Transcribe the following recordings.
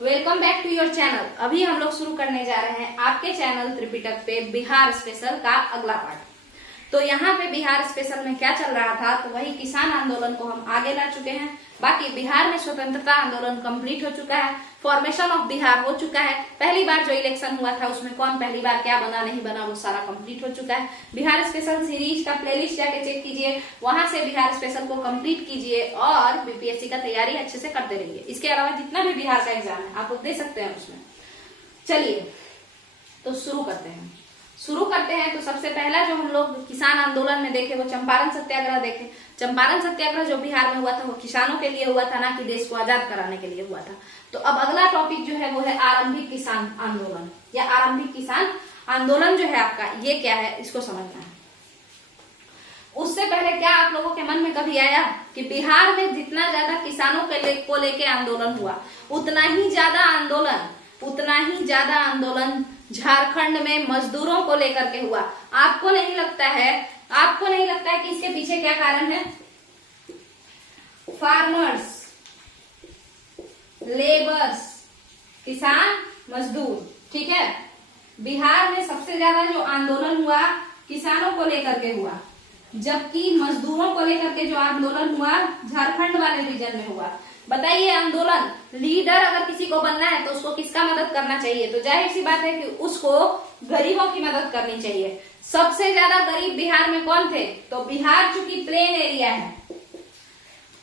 Welcome back to your channel. अभी हम लोग शुरू करने जा रहे हैं आपके चैनल त्रिपिटक पे बिहार स्पेशल का अगला पार्ट। तो यहाँ पे बिहार स्पेशल में क्या चल रहा था, तो वही किसान आंदोलन को हम आगे ला चुके हैं। बाकी बिहार में स्वतंत्रता आंदोलन कंप्लीट हो चुका है, फॉर्मेशन ऑफ बिहार हो चुका है। पहली बार जो इलेक्शन हुआ था उसमें कौन पहली बार क्या बना नहीं बना वो सारा कंप्लीट हो चुका है। बिहार स्पेशल सीरीज का प्लेलिस्ट जाके चेक कीजिए, वहां से बिहार स्पेशल को कंप्लीट कीजिए और बीपीएससी का तैयारी अच्छे से करते रहिए। इसके अलावा जितना भी बिहार का एग्जाम है आप लोग दे सकते हैं उसमें। चलिए तो शुरू करते हैं। तो सबसे पहला जो हम लोग किसान आंदोलन में देखे वो चंपारण सत्याग्रह देखे। चंपारण सत्याग्रह जो बिहार में हुआ था वो किसानों के लिए हुआ था, ना कि देश को आजाद कराने के लिए हुआ था। तो अब अगला टॉपिक जो है वो है आरंभिक किसान आंदोलन या आरंभिक किसान आंदोलन जो है आपका ये क्या है इसको समझना है। उससे पहले क्या आप लोगों के मन में कभी आया कि बिहार में जितना ज्यादा किसानों को लेके आंदोलन हुआ उतना ही ज्यादा आंदोलन झारखंड में मजदूरों को लेकर के हुआ। आपको नहीं लगता है कि इसके पीछे क्या कारण है? फार्मर्स, लेबर्स, किसान, मजदूर, ठीक है। बिहार में सबसे ज्यादा जो आंदोलन हुआ किसानों को लेकर के हुआ, जबकि मजदूरों को लेकर के जो आंदोलन हुआ झारखंड वाले रीजन में हुआ। बताइए, आंदोलन लीडर अगर किसी को बनना है तो उसको किसका मदद करना चाहिए? तो जाहिर सी बात है कि उसको गरीबों की मदद करनी चाहिए। सबसे ज्यादा गरीब बिहार में कौन थे? तो बिहार चूंकि प्लेन एरिया है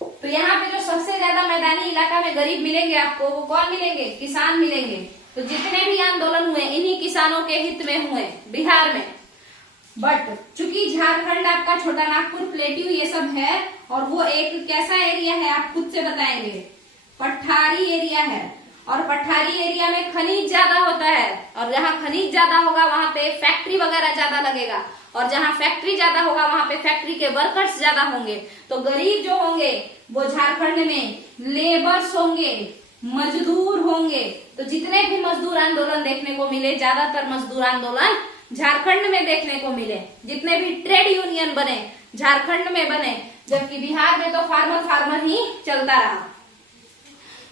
तो यहाँ पे जो सबसे ज्यादा मैदानी इलाका में गरीब मिलेंगे आपको वो कौन मिलेंगे? किसान मिलेंगे। तो जितने भी आंदोलन हुए इन्हीं किसानों के हित में हुए बिहार में। बट चूंकि झारखंड आपका छोटा नागपुर, प्लेट्यू ये सब है और वो एक कैसा एरिया है आप खुद से बताएंगे, पठारी एरिया है। और पठारी एरिया में खनिज ज्यादा होता है और जहाँ खनिज ज्यादा होगा वहां पे फैक्ट्री वगैरह ज्यादा लगेगा और जहाँ फैक्ट्री ज्यादा होगा वहां पे फैक्ट्री के वर्कर्स ज्यादा होंगे। तो गरीब जो होंगे वो झारखंड में लेबर्स होंगे, मजदूर होंगे। तो जितने भी मजदूर आंदोलन देखने को मिले ज्यादातर मजदूर आंदोलन झारखंड में देखने को मिले। जितने भी ट्रेड यूनियन बने झारखंड में बने, जबकि बिहार में तो फार्मर ही चलता रहा।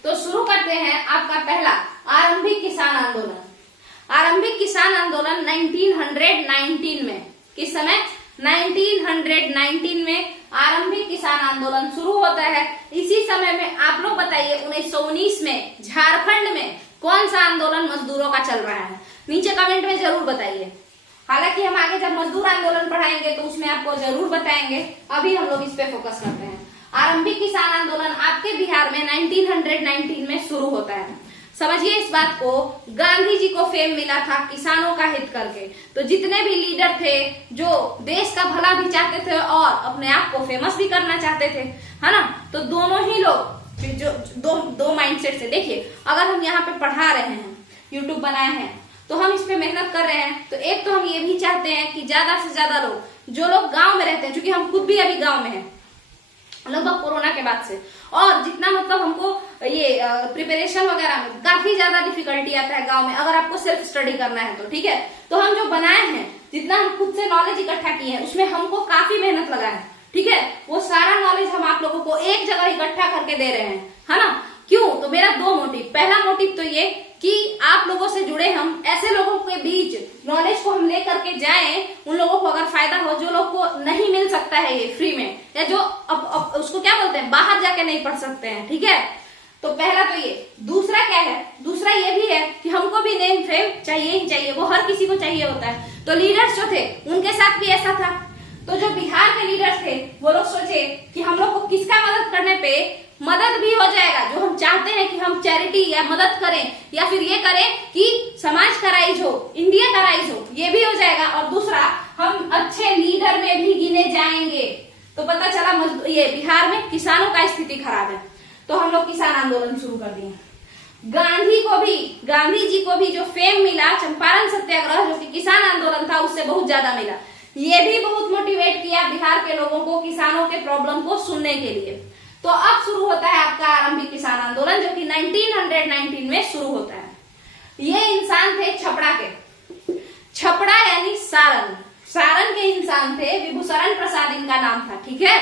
तो शुरू करते हैं आपका पहला आरंभिक किसान आंदोलन। आरंभिक किसान आंदोलन 1919 में, किस समय? 1919 में आरंभिक किसान आंदोलन शुरू होता है। इसी समय में आप लोग बताइए 1919 में झारखंड में कौन सा आंदोलन मजदूरों का चल रहा है? नीचे कमेंट में जरूर बताइए। हालांकि हम आगे जब मजदूर आंदोलन पढ़ाएंगे तो उसमें आपको जरूर बताएंगे, अभी हम लोग इस पे फोकस करते हैं। आरंभिक किसान आंदोलन आपके बिहार में 1919 में शुरू होता है। समझिए इस बात को, गांधी जी को फेम मिला था किसानों का हित करके। तो जितने भी लीडर थे जो देश का भला भी चाहते थे और अपने आप को फेमस भी करना चाहते थे, है ना, तो दोनों ही लोग जो दो माइंडसेट से देखिए, अगर हम यहाँ पे पढ़ा रहे हैं, यूट्यूब बनाए हैं तो हम इस पे मेहनत कर रहे हैं, तो एक तो हम ये भी चाहते हैं कि ज्यादा से ज्यादा लोग जो लोग गांव में रहते हैं, क्योंकि हम खुद भी अभी गांव में हैं लगभग कोरोना के बाद से, और जितना मतलब हमको ये प्रिपरेशन वगैरह में काफी ज्यादा डिफिकल्टी आता है गांव में अगर आपको सेल्फ स्टडी करना है तो, ठीक है। तो हम जो बनाए हैं, जितना हम खुद से नॉलेज इकट्ठा किए हैं उसमें हमको काफी मेहनत लगा है, ठीक है। वो सारा नॉलेज हम आप लोगों को एक जगह इकट्ठा करके दे रहे हैं, है ना। क्यों? तो मेरा दो मोटिव, पहला मोटिव तो ये कि आप लोगों से जुड़े हम ऐसे लोगों के बीच नॉलेज को हम लेकर के जाएं, उन लोगों को अगर फायदा हो, जो लोग को नहीं मिल सकता है ये फ्री में, या जो अब उसको क्या बोलते हैं बाहर जाके नहीं पढ़ सकते हैं, ठीक है। तो पहला तो ये। दूसरा क्या है? दूसरा ये भी है कि हमको भी नेम फेम चाहिए ही चाहिए, वो हर किसी को चाहिए होता है। तो लीडर्स जो थे उनके साथ भी ऐसा था। तो जो बिहार के लीडर्स थे वो लोग सोचे कि हम लोग को किसका मदद करने पे मदद भी हो जाएगा, जो हम चाहते हैं कि हम चैरिटी या मदद करें या फिर ये करें कि समाज का राइज हो, इंडिया का राइज हो, ये भी हो जाएगा। और दूसरा, हम अच्छे लीडर में भी गिने जाएंगे। तो पता चला ये बिहार में किसानों का स्थिति खराब है, तो हम लोग किसान आंदोलन शुरू कर दिए। गांधी जी को भी जो फेम मिला चंपारण सत्याग्रह, जो कि किसान आंदोलन था, उससे बहुत ज्यादा मिला। ये भी बहुत मोटिवेट किया बिहार के लोगों को किसानों के प्रॉब्लम को सुनने के लिए। तो अब शुरू होता है आपका आरंभिक किसान आंदोलन, जो कि 1919 में शुरू होता है। ये इंसान थे छपरा के, छपरा यानी सारण के इंसान थे। विभूषण प्रसाद इनका नाम था, ठीक है।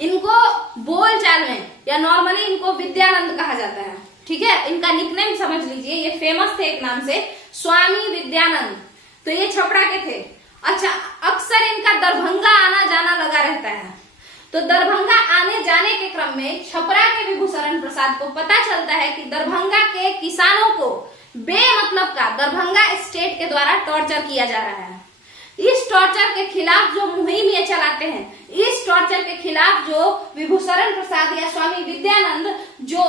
इनको बोलचाल में या नॉर्मली इनको विद्यानंद कहा जाता है, ठीक है, इनका निकनेम समझ लीजिए, ये फेमस थे एक नाम से, स्वामी विद्यानंद। तो ये छपरा के थे। अच्छा, अक्सर इनका दरभंगा आना जाना लगा रहता है। तो दरभंगा आने जाने के क्रम में छपरा के विभूषण प्रसाद को पता चलता है कि दरभंगा के किसानों को बेमतलब का दरभंगा स्टेट के द्वारा टॉर्चर किया जा रहा है। इस टॉर्चर के खिलाफ जो मुहिम ये चलाते हैं, इस टॉर्चर के खिलाफ जो विभूषण प्रसाद या स्वामी विद्यानंद जो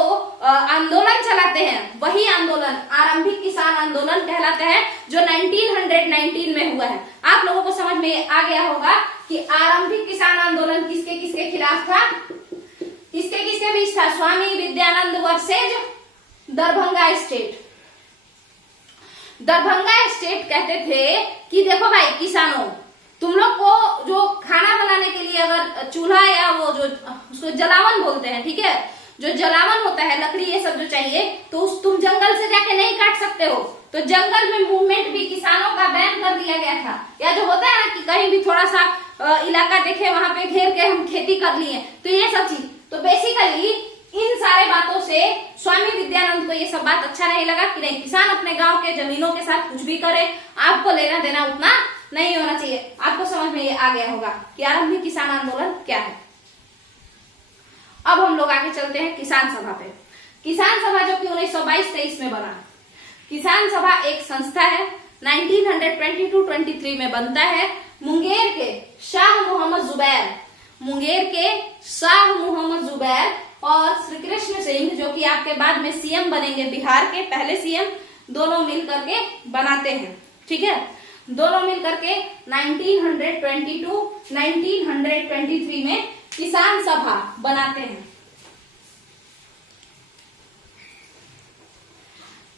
आंदोलन चलाते हैं, वही आंदोलन आरंभिक किसान आंदोलन कहलाता है, जो 1919 में हुआ है। आप लोगों को समझ में आ गया होगा कि आरंभिक किसान आंदोलन किसके किसके खिलाफ था, किसके किसके बीच था, Swami Vidyanand versus Darbhanga state. Darbhanga state कहते थे कि देखो भाई किसानों, तुम लोग को जो खाना बनाने के लिए अगर चूल्हा या वो जो उसको जलावन बोलते हैं, ठीक है, जो जलावन होता है, लकड़ी ये सब जो चाहिए, तो तुम जंगल से जाके नहीं काट सकते हो। तो जंगल में मूवमेंट भी किसानों का बैन कर दिया गया था। या जो होता है ना कि कहीं भी थोड़ा सा इलाका देखे वहां पे घेर के हम खेती कर लिए, तो ये सब चीज, तो बेसिकली इन सारे बातों से स्वामी विद्यानंद को ये सब बात अच्छा नहीं लगा कि नहीं, किसान अपने गांव के जमीनों के साथ कुछ भी करे, आपको लेना देना उतना नहीं होना चाहिए। आपको समझ में ये आ गया होगा कि आरंभिक किसान आंदोलन क्या है। अब हम लोग आगे चलते हैं किसान सभा पे। किसान सभा जो कि 1922-23 में बना। किसान सभा एक संस्था है, 1922-23 में बनता है। मुंगेर के शाह मोहम्मद जुबैर, मुंगेर के शाह मोहम्मद जुबैर और श्री कृष्ण सिंह, जो कि आपके बाद में सीएम बनेंगे, बिहार के पहले सीएम, दोनों मिल करके बनाते हैं। ठीक है, दोनों मिल करके 1922-1923 में किसान सभा बनाते हैं।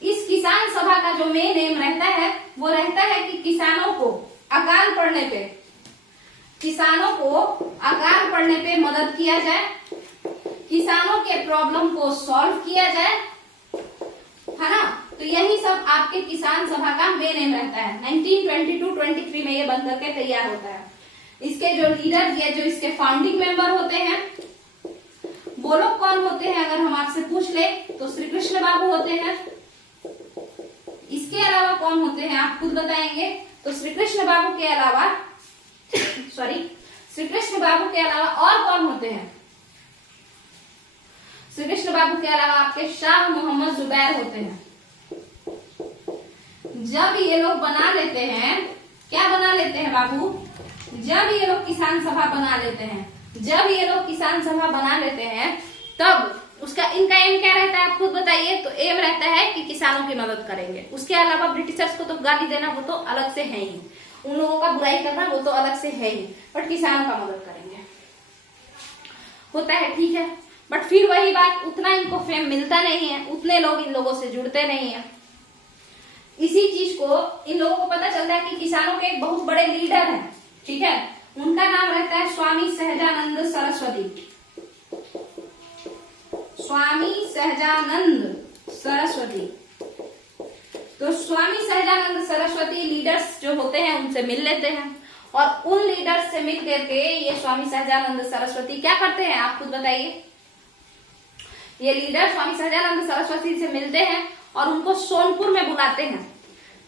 इस किसान सभा का जो मेन एम रहता है वो रहता है कि किसानों को अकाल पड़ने पे, किसानों को अकाल पड़ने पे मदद किया जाए, किसानों के प्रॉब्लम को सॉल्व किया जाए, है ना। तो यही सब आपके किसान सभा का मेन एम रहता है। 1922-23 में ये बन करके तैयार होता है। इसके जो लीडर या जो इसके फाउंडिंग मेंबर होते हैं वो लोग कौन होते हैं, अगर हम आपसे पूछ ले तो श्री कृष्ण बाबू होते हैं। इसके अलावा कौन होते हैं आप खुद बताएंगे। तो श्री कृष्ण बाबू के अलावा श्री कृष्ण बाबू के अलावा और कौन होते हैं, श्री कृष्ण बाबू के अलावा आपके शाह मोहम्मद जुबैर होते हैं। जब ये लोग बना लेते हैं, क्या बना लेते हैं बाबू, जब ये लोग किसान सभा बना लेते हैं, जब ये लोग किसान सभा बना लेते हैं तब उसका इनका एम क्या रहता है आप खुद बताइए। तो एम रहता है कि किसानों की मदद करेंगे। उसके अलावा ब्रिटिशर्स को तो गाली देना वो तो अलग से है ही, उन लोगों का बुराई करना वो तो अलग से है ही, बट किसानों का मदद करेंगे, होता है, ठीक है। बट फिर वही बात, उतना इनको फेम मिलता नहीं है, उतने लोग इन लोगों से जुड़ते नहीं है। इसी चीज को इन लोगों को पता चलता है कि किसानों के एक बहुत बड़े लीडर हैं, ठीक है, उनका नाम रहता है स्वामी सहजानंद सरस्वती। स्वामी सहजानंद सरस्वती। तो स्वामी सहजानंद सरस्वती लीडर्स जो होते हैं उनसे मिल लेते हैं, और उन लीडर्स से मिल करके ये स्वामी सहजानंद सरस्वती क्या करते हैं आप खुद बताइए। ये लीडर स्वामी सहजानंद सरस्वती से मिलते हैं और उनको सोनपुर में बुलाते हैं।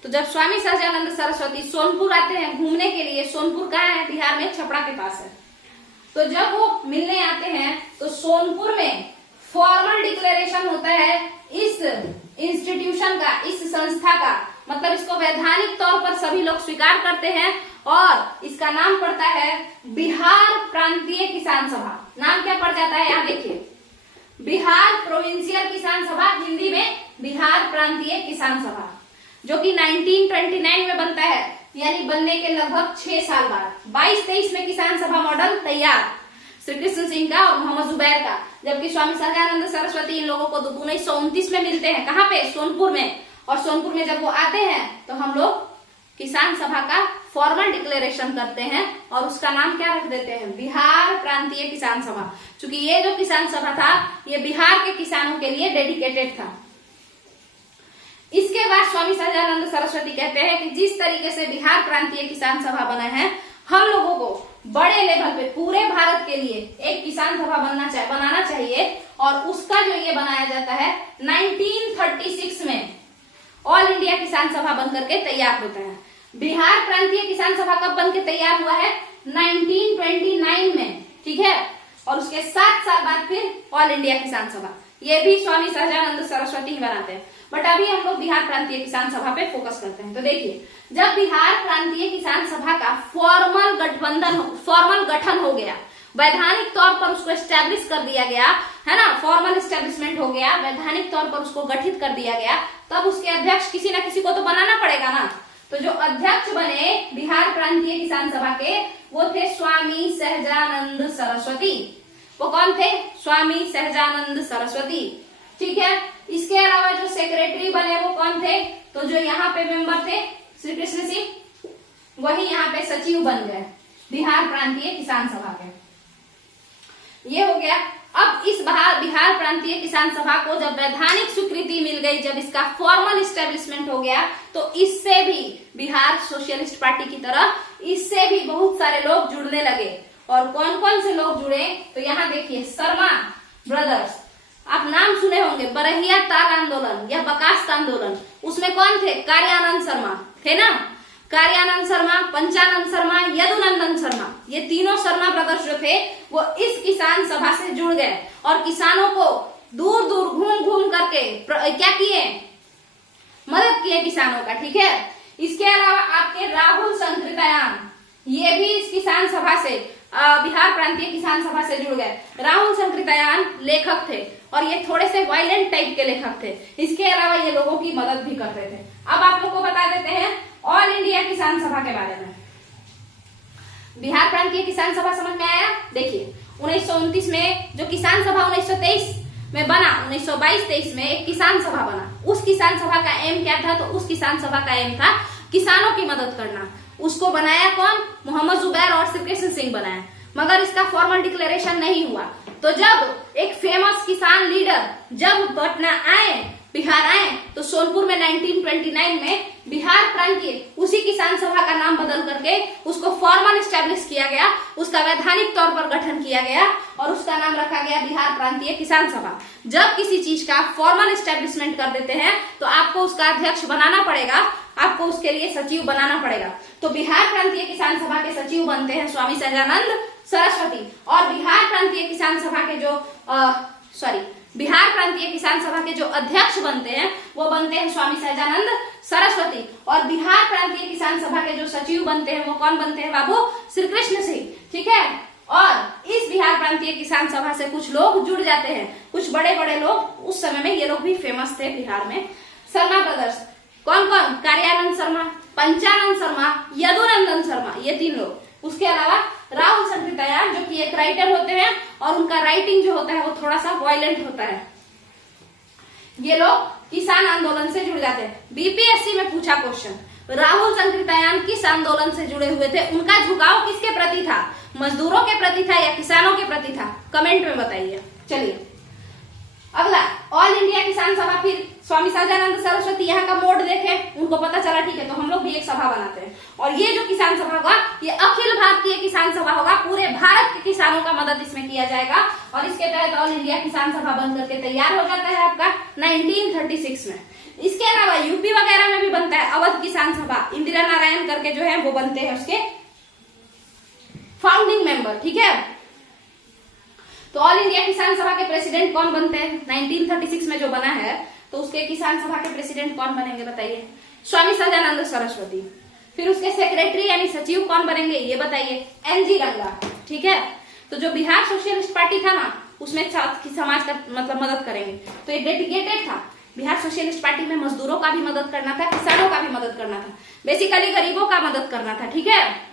तो जब स्वामी सहजानंद सरस्वती सोनपुर आते हैं घूमने के लिए, सोनपुर कहाँ है, बिहार में छपरा के पास है। तो जब वो मिलने आते हैं तो सोनपुर में फॉर्मल डिक्लेरेशन होता है इस इंस्टीट्यूशन का, इस संस्था का, मतलब इसको वैधानिक तौर पर सभी लोग स्वीकार करते हैं और इसका नाम पड़ता है बिहार प्रांतीय किसान सभा। नाम क्या पड़ जाता है यहाँ देखिए, बिहार प्रोविंशियल किसान सभा, हिंदी में बिहार प्रांतीय किसान सभा, जो कि 1929 में बनता है, यानी बनने के लगभग 6 साल बाद। 22-23 में किसान सभा मॉडल तैयार, श्री कृष्ण सिंह का और मोहम्मद जुबैर का। जबकि स्वामी सहजानंद सरस्वती इन लोगों को 1929 में मिलते हैं, कहाँ पे, सोनपुर में। और सोनपुर में जब वो आते हैं तो हम लोग किसान सभा का फॉर्मल डिक्लेरेशन करते हैं और उसका नाम क्या रख देते हैं, बिहार प्रांतीय किसान सभा। क्योंकि ये जो किसान सभा था ये बिहार के किसानों के लिए डेडिकेटेड था। इसके बाद स्वामी सहजानंद सरस्वती कहते हैं कि जिस तरीके से बिहार प्रांतीय किसान सभा बना है, हम लोगों को बड़े लेवल पे पूरे भारत के लिए एक किसान सभा बनाना चाहिए और उसका जो ये बनाया जाता है 1936 में ऑल इंडिया किसान सभा बनकर के तैयार होता है। बिहार प्रांतीय किसान सभा कब बन के तैयार हुआ है? 1929 में, ठीक है। और उसके 7 साल बाद फिर ऑल इंडिया किसान सभा, ये भी स्वामी सहजानंद सरस्वती ही बनाते हैं। बट अभी हम लोग बिहार प्रांतीय किसान सभा पे फोकस करते हैं। तो देखिए, जब बिहार प्रांतीय किसान सभा का फॉर्मल गठन हो गया, वैधानिक तौर पर उसको एस्टेब्लिश कर दिया गया है ना, फॉर्मल एस्टेब्लिशमेंट हो गया, वैधानिक तौर पर उसको गठित कर दिया गया, तब उसके अध्यक्ष किसी ना किसी को तो बनाना पड़ेगा ना। तो जो अध्यक्ष बने बिहार प्रांतीय किसान सभा के, वो थे स्वामी सहजानंद सरस्वती। वो कौन थे? स्वामी सहजानंद सरस्वती, ठीक है। इसके अलावा जो सेक्रेटरी बने वो कौन थे? तो जो यहाँ पे मेंबर थे श्री कृष्ण सिंह, वही यहाँ पे सचिव बन गए बिहार प्रांतीय किसान सभा के। ये हो गया। अब इस बिहार प्रांतीय किसान सभा को जब वैधानिक स्वीकृति मिल गई, जब इसका फॉर्मल इस्टेब्लिशमेंट हो गया, तो इससे भी बिहार सोशलिस्ट पार्टी की तरह इससे भी बहुत सारे लोग जुड़ने लगे। और कौन कौन से लोग जुड़े? तो यहाँ देखिए, शर्मा ब्रदर्स, आप नाम सुने होंगे, बरहिया ताल आंदोलन या बकास्त आंदोलन, उसमें कौन थे? कार्यानंद शर्मा थे ना। कार्यानंद शर्मा, पंचानंद शर्मा, यदुनंदन शर्मा, ये तीनों शर्मा ब्रदर्स जो थे वो इस किसान सभा से जुड़ गए और किसानों को दूर दूर घूम घूम करके क्या किए? मदद किए किसानों का, ठीक है। इसके अलावा आपके राहुल संकृतयान, ये भी इस किसान सभा से, बिहार प्रांतीय किसान सभा से जुड़ गए। राहुल संकृतयान लेखक थे और ये थोड़े से वायलेंट टाइप के लेखक थे। इसके अलावा ये लोगों की मदद भी करते थे। अब आप लोग को बता देते हैं ऑल इंडिया किसान सभा के बारे में। बिहार प्रांतीय किसान सभा समझ में आया? देखिए, 1929 में जो किसान सभा 1923 में बना, 1922-23 में एक किसान सभा बना। उस किसान सभा का एम क्या था? तो उस किसान सभा का एम था किसानों की मदद करना। उसको बनाया कौन? मोहम्मद जुबैर और श्री कृष्ण सिंह बनाया, मगर इसका फॉर्मल डिक्लेरेशन नहीं हुआ। तो जब एक फेमस किसान लीडर जब पटना आए, बिहार आए, तो सोनपुर में 1929 में बिहार प्रांतीय उसी किसान सभा का नाम बदल करके उसको फॉर्मल एस्टेब्लिश किया गया, उसका वैधानिक तौर पर गठन किया गया और उसका नाम रखा गया बिहार प्रांतीय किसान सभा। जब किसी चीज का फॉर्मल एस्टेब्लिशमेंट कर देते हैं तो आपको उसका अध्यक्ष बनाना पड़ेगा, आपको उसके लिए सचिव बनाना पड़ेगा। तो बिहार प्रांतीय किसान सभा के सचिव बनते हैं स्वामी सहजानंद सरस्वती और बिहार प्रांतीय किसान सभा के जो बिहार प्रांतीय किसान सभा के जो अध्यक्ष बनते हैं वो बनते हैं स्वामी सहजानंद सरस्वती। और बिहार प्रांतीय किसान सभा के जो सचिव बनते हैं वो कौन बनते हैं बाबू? श्री कृष्ण सिंह, ठीक है। और इस बिहार प्रांतीय किसान सभा से कुछ लोग जुड़ जाते हैं, कुछ बड़े बड़े लोग, उस समय में ये लोग भी फेमस थे बिहार में। शर्मा ब्रदर्स, कौन कौन? कार्यानंद शर्मा, पंचानंद शर्मा, यदुनंदन शर्मा, ये 3 लोग। उसके अलावा राहुल संकृतयान, जो कि एक राइटर होते हैं और उनका राइटिंग जो होता है वो थोड़ा सा वायलेंट होता है। ये लोग किसान आंदोलन से जुड़ जाते हैं। बीपीएससी में पूछा क्वेश्चन, राहुल संकृतयान किस आंदोलन से जुड़े हुए थे? उनका झुकाव किसके प्रति था? मजदूरों के प्रति था या किसानों के प्रति था? कमेंट में बताइए। चलिए अगला, ऑल इंडिया किसान सभा। फिर स्वामी सहजानंद सरस्वती यहाँ का मोड देखे, उनको पता चला ठीक है तो हम लोग भी एक सभा बनाते हैं। और ये जो किसान सभा होगा ये अखिल भारतीय किसान सभा होगा, पूरे भारत के किसानों का मदद इसमें किया जाएगा और इसके तहत ऑल इंडिया किसान सभा बन करके तैयार हो जाता है आपका 1936 में। इसके अलावा यूपी वगैरह में भी बनता है अवध किसान सभा, इंदिरा नारायण करके जो है वो बनते हैं उसके फाउंडिंग मेंबर, ठीक है। तो ऑल इंडिया किसान सभा के प्रेसिडेंट कौन बनते हैं? 1936 में जो बना है तो उसके किसान सभा के प्रेसिडेंट कौन बनेंगे बताइए? स्वामी सहजानंद सरस्वती। फिर उसके सेक्रेटरी यानी सचिव कौन बनेंगे ये बताइए? एनजी रंगा, ठीक है। तो जो बिहार सोशलिस्ट पार्टी था ना उसमें समाज का मतलब मदद करेंगे, तो ये डेडिकेटेड था। बिहार सोशलिस्ट पार्टी में मजदूरों का भी मदद करना था, किसानों का भी मदद करना था, बेसिकली गरीबों का मदद करना था, ठीक है।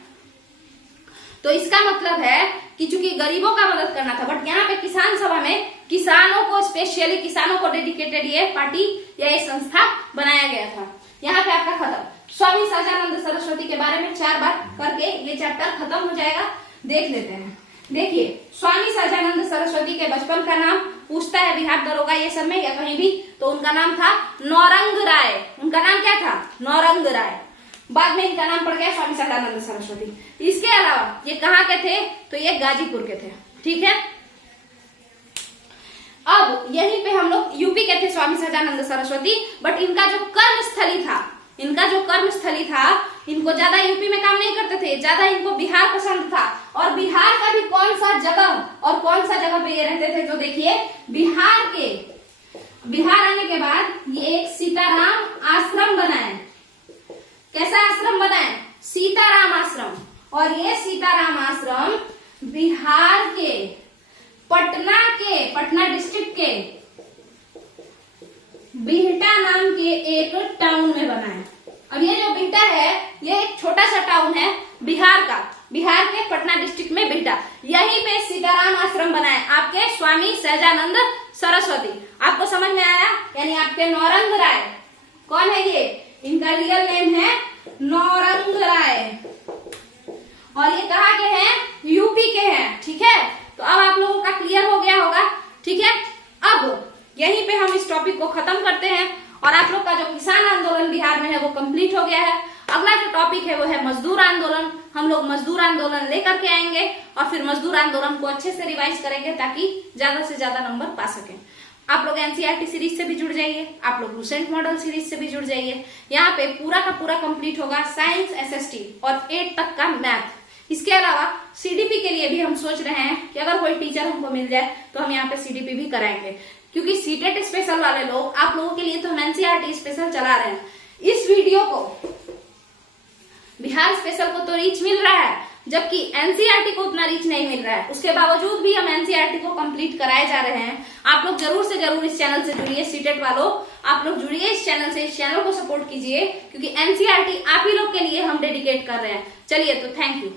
तो इसका मतलब है कि चूंकि गरीबों का मदद करना था, बट यहाँ पे किसान सभा में किसानों को स्पेशली किसानों को डेडिकेटेड ये पार्टी या ये संस्था बनाया गया था। यहाँ पे आपका खत्म। स्वामी सहजानंद सरस्वती के बारे में 4 बार करके ये चैप्टर खत्म हो जाएगा, देख लेते हैं। देखिए, स्वामी सहजानंद सरस्वती के बचपन का नाम पूछता है बिहार दरोगा ये सब में या कहीं भी, तो उनका नाम था नौरंग राय। उनका नाम क्या था? नौरंग राय। बाद में इनका नाम पड़ गया स्वामी सहजानंद सरस्वती। इसके अलावा ये कहाँ के थे, तो ये गाजीपुर के थे, ठीक है। अब यहीं पे हम लोग यूपी के थे स्वामी सहजानंद सरस्वती, बट इनका जो कर्मस्थली था, इनको ज्यादा यूपी में काम नहीं करते थे, ज्यादा इनको बिहार पसंद था। और बिहार का भी कौन सा जगह पे ये रहते थे, जो देखिए बिहार आने के बाद ये एक सीताराम आश्रम बनाए। कैसा आश्रम बनाए, सीताराम आश्रम। और ये सीताराम आश्रम बिहार के पटना डिस्ट्रिक्ट के बिहटा नाम के एक टाउन में बना है। अब ये जो बिहटा है ये एक छोटा सा टाउन है बिहार के पटना डिस्ट्रिक्ट में बिहटा, यहीं पे सीताराम आश्रम बना है आपके स्वामी सहजानंद सरस्वती। आपको समझ में आया, यानी आपके नौरंग राय कौन है, ये इनका रियल नेम है नौरंग राय, और ये कहाँ के हैं, यूपी के हैं, ठीक है। तो अब आप लोगों का क्लियर हो गया होगा, ठीक है। अब यहीं पे हम इस टॉपिक को खत्म करते हैं और आप लोग का जो किसान आंदोलन बिहार में है वो कंप्लीट हो गया है। अगला जो टॉपिक है वो है मजदूर आंदोलन। हम लोग मजदूर आंदोलन लेकर के आएंगे और फिर मजदूर आंदोलन को अच्छे से रिवाइज करेंगे ताकि ज्यादा से ज्यादा नंबर पा सकें। आप लोग एनसीईआरटी सीरीज से भी जुड़ जाइए, आप लोग लुसेंट मॉडल सीरीज से भी जुड़ जाइए। यहाँ पे पूरा का पूरा कंप्लीट होगा साइंस, एसएसटी और 8 तक का मैथ। इसके अलावा सीडीपी के लिए भी हम सोच रहे हैं कि अगर कोई टीचर हमको मिल जाए तो हम यहाँ पे सीडीपी भी कराएंगे, क्योंकि सीटेट स्पेशल वाले लोग, आप लोगों के लिए तो हम एनसीईआरटी स्पेशल चला रहे हैं। इस वीडियो को बिहार स्पेशल को तो रीच मिल रहा है, जबकि एनसीईआरटी को उतना रीच नहीं मिल रहा है। उसके बावजूद भी हम एनसीईआरटी को कंप्लीट कराए जा रहे हैं। आप लोग जरूर से जरूर इस चैनल से जुड़िए, सीटेट वालों आप लोग जुड़िए इस चैनल से, इस चैनल को सपोर्ट कीजिए, क्योंकि एनसीईआरटी आप ही लोग के लिए हम डेडिकेट कर रहे हैं। चलिए तो थैंक यू।